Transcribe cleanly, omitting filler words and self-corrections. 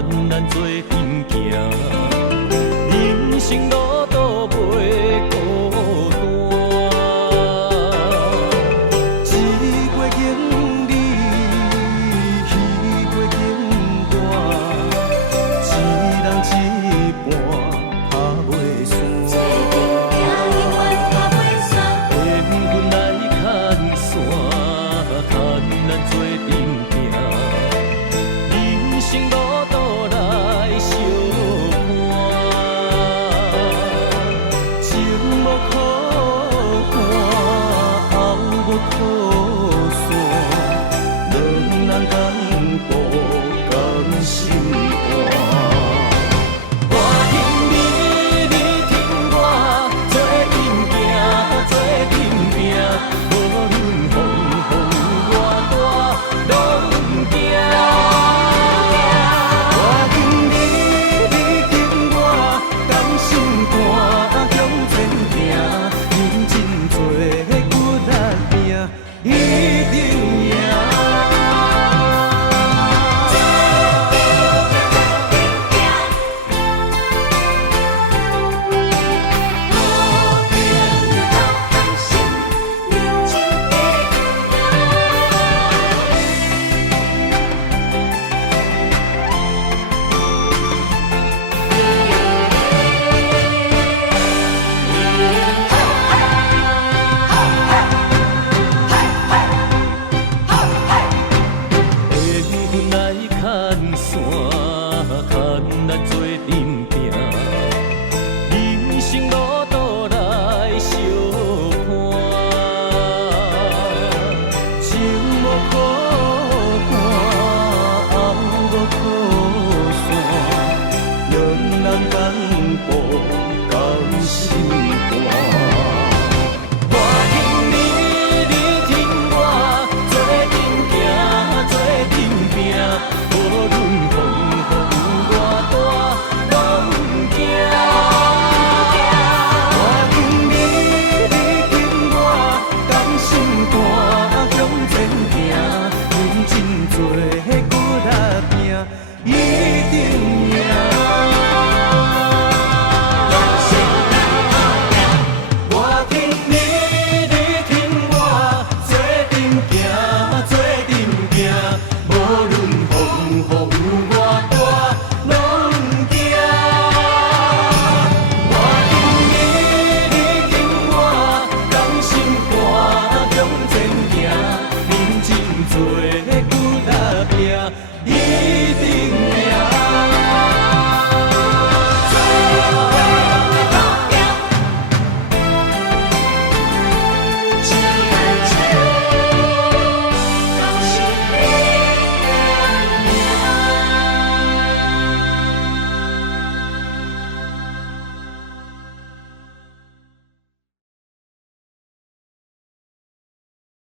牵咱做阵行，人生路途袂孤单。一过经历，彼过经大，一人一半打袂散。缘分来牵线，牵咱做阵行。人生路途来相伴，前无苦寒，后无苦酸，两人共步共心肝。我听你，你听我，做阵行，做阵拼，无论风雨偌大，拢不惊。一定赢。牵线，牵咱做阵行，人生路途来相伴，前无苦寒，后无苦酸，两人共步共心肝。一定。